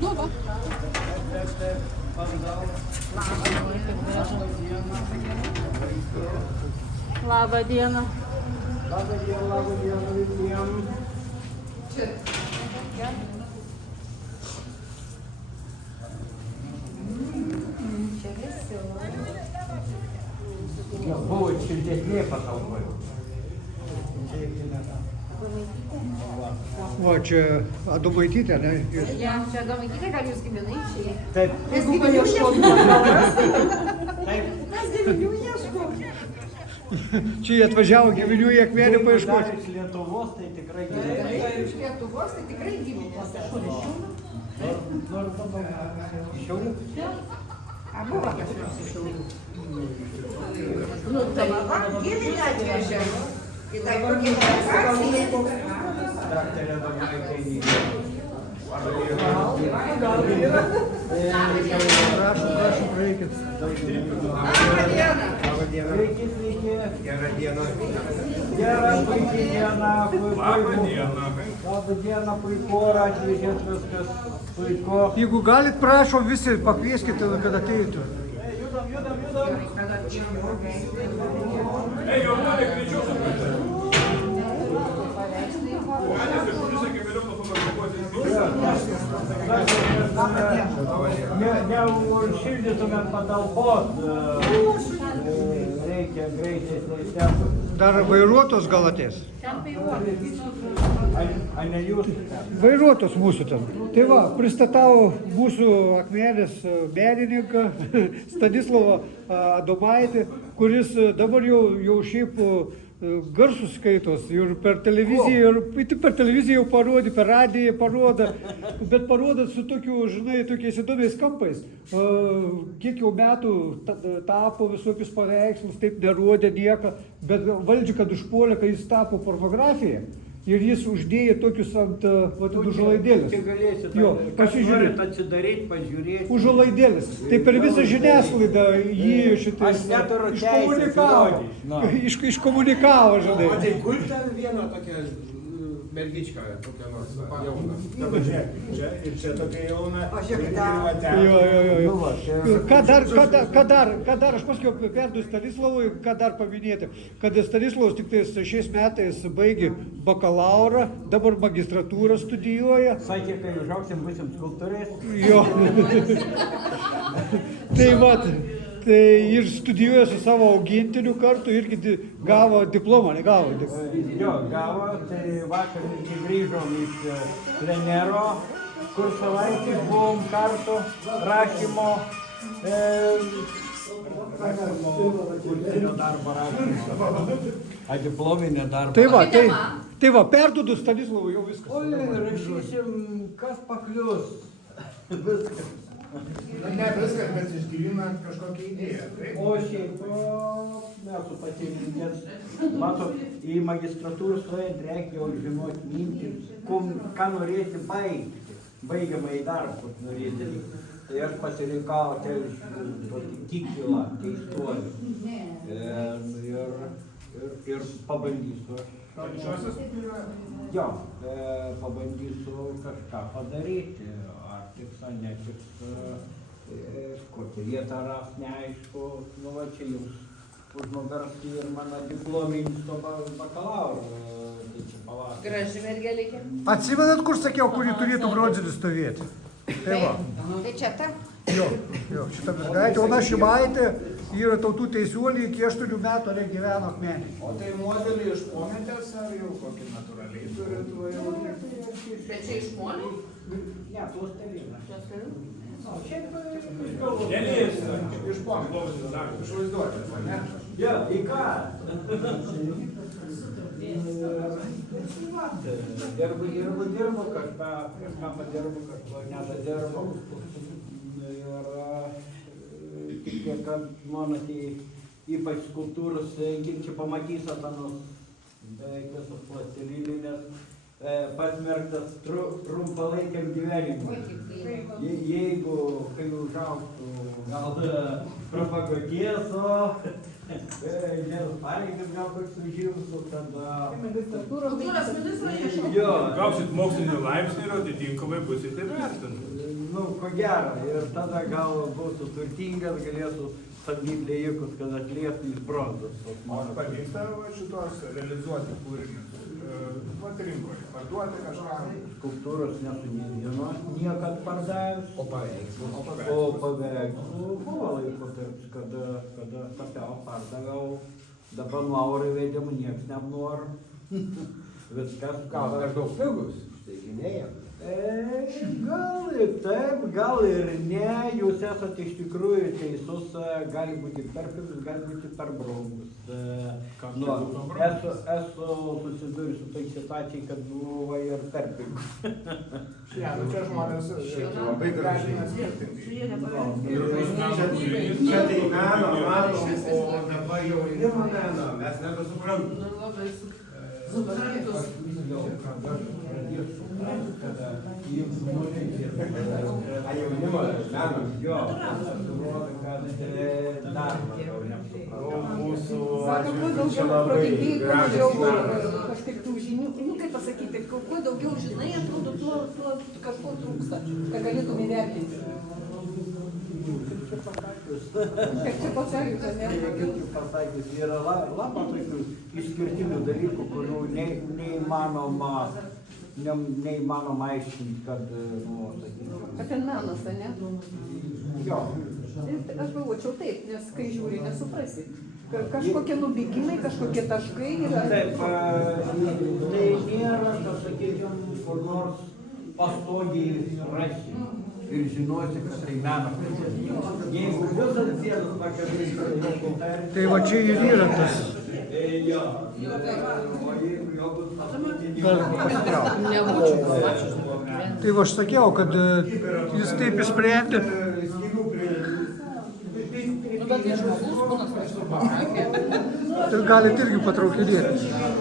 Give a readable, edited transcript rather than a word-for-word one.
Nu, va. Labą dieną. Labą dieną visiems. Buvo šiltesnė patalpoje. O čia Adomaitytė, ne? Ja, čia Adomaitytė, gal jūs giminaičiai? Taip. Mes giminių ieškom. Taip. Čia jie atvažiavo giminių į Akmenę paieškoti. Iš Lietuvos tai tikrai Iš Lietuvos tai tikrai giminės. Iš Šiaulių. A buvo kažkas iš Šiaulių. Nu, tai va, giminę atvežė. Ir tai kokie delegacijai. Daktarė Domaitė. Prašom, praeikit. Labą dieną. Sveiki, sveiki. Gerą dieną. Gerą, puikiai dieną. Labą dieną. Labą dieną, puiku, atvežėt viskas puiku. Jeigu galit, prašom visi, pakvieskite, kad ateitų. Judam. Neužšildytumėm patalpos, reikia greitesnės tempos. Dar vairuotos gal ateis? A ne jūs? Vairuotos mūsų ten. Tai va, pristatau mūsų Akmenės menininką Stanislovą Adomaitį, kuris dabar jau šiaip garsus skaitos ir per televiziją, ir per televiziją jau parodė, per radiją parodo, bet parodo su tokiu, žinai, tokiais įdomiais kampais. Kiek jau metų tapo visokius paveikslus, taip nerodė nieką, bet valdžia, kad užpuolė, kai jis tapo pornografiją. Ir jis uždėjo tokius ant užuolaidėlės. Čia galėsit, kas norit atsidaryti, pažiūrėti. Užuolaidėlės. Tai per visą žiniasklaidą jį šitai Aš neturiu teisės iškomunikavo, žinai. O tai kulta viena tokia mergička, kokia nors jauna. Dabar čia ir čia tokia jauna. Ką dar, aš paskiau perduosiu Stanislavui, ką dar paminėti, kad Stanislavas tik šiais metais baigė bakalaurą, dabar magistratūrą studijuoja. Sakė, kai užaugsim, būsim skulptoriais. Jo. Tai vat, tai ir studijuoja su savo augintiniu kartu, irgi gavo diplomą, negavo? Jo, gavo, tai vakar irgi grįžom iš plenero, kur savaitį buvom kartu rašymo, kursinio darbo rašymo, a diplominio darbo. Tai va, perduodu Stanislavui jau viskas. Oi, rašysim, kas paklius. Viskas. Ne viskas, bet išgyvinant kažkokią idėją. O šiaip, nesu pasirinkęs, matot, į magistratūrą stojant reikia jau žinoti mintį, ką norėsi baigti, baigiamąjį darbą, kur norėsi. Tai aš pasirinkau tokį titulą, keistuolį. Ir pabandysiu. Jo, pabandysiu kažką padaryti. Ar tiks, ar netiks, kokią vietą ras, neaišku. Nu va čia jums už nugaras ir mano diplominis to bakalauro. Tai čia pavasarį. Graži mergelė. Atsimenat, kur sakiau, kurį turėtų bronzinis stovėti? Tai va. Tai čia ta? Jo, šitą mergaitę. Ona Šimaitė yra tautų teisuolį, iki 8 metų gyveno Akmenėje. O tai modelį iš Pometės ar jau kokį natūraliai turit vajų? Bet čia iš Molių? Ne, plastelinas. O šiaip Nelės iš Pometės, iš vaizduotės, ne? Jo, į ką? Dirbu kažką padirbu, kažko nedadirbu. Ir tik kad žmonės ypač skulptūros, čia pamatys atanus beveik visos plastilininės, pasmerktas trumpalaikiam gyvenimui. Jeigu, kai užaugtų gal propagokės, žemės pareigas gal koks užimtų, tada... Kultūros ministras nežinau. Jo, Gausit mokslinį laipsnį ir atitinkamai busite vertinti. nu, ko gero, ir tada gal būtų turtingas, galėtų samdyti lėjikus, kad atlieptų iš bronzos. Ar pavyksta va šitos realizuoti kūrinius? Vat rinkoje, parduoti kažką? Skulptūros nesu nei vieno niekad pardavęs. O paveikslų? O paveikslų buvo laikotarpis, kada tapiau, pardaviau. Dabar nuo įvedimų nieks nenori. Viskas Gal per daug pigus? Steiginėja. Gal ir taip, gal ir ne. Jūs esate iš tikrųjų teisus, gali būti per pigus, gali būti per brangus. Nu, esu susidūręs su tai situacijai, kad buvo ir per pigus. Ne, nu čia žmonės labai gražiai. vertina skirtingai. Čia tai meno, matom, o dabar jau jaunimo meno, mes nebesuprantam. Labai Aš vis dėlto, kad aš pradėjau suprasti, kada jiems žmonės A jaunimo meno? jo, pasirodo, kad dar labiau nesupratau. Mūsų Sako, kuo daugiau protingai, kuo mažiau kažkaip tų žinių, nu kaip pasakyti, kuo daugiau žinai, atrodo, tuo kažko trūksta, ką galėtum įvertinti. Kaip čia pasakius, ne? Kaip pasakius, yra labai tokių išskirtinių dalykų, kurių neįmanoma aiškinti, kad, nu, sakyčiau. Apie menas, ne? Jo. Aš galvočiau taip, nes kai žiūri, nesuprasi. Kažkokie nubėgimai, kažkokie taškai yra. Taip, tai nėra, kad, sakykime, kur nors pastogiai rasi ir žinosi, kad tai menas. Jeigu visas sienas pakabinti, Tai va čia ir yra tas. jo. O jeigu jau bus pastogiai, Nebūčiau pamačius. Tai va aš sakiau, kad jis taip išsprendė. Nu, bet tai žmogus, kūnas, kas pasakė. Ir galit irgi patraukinėti.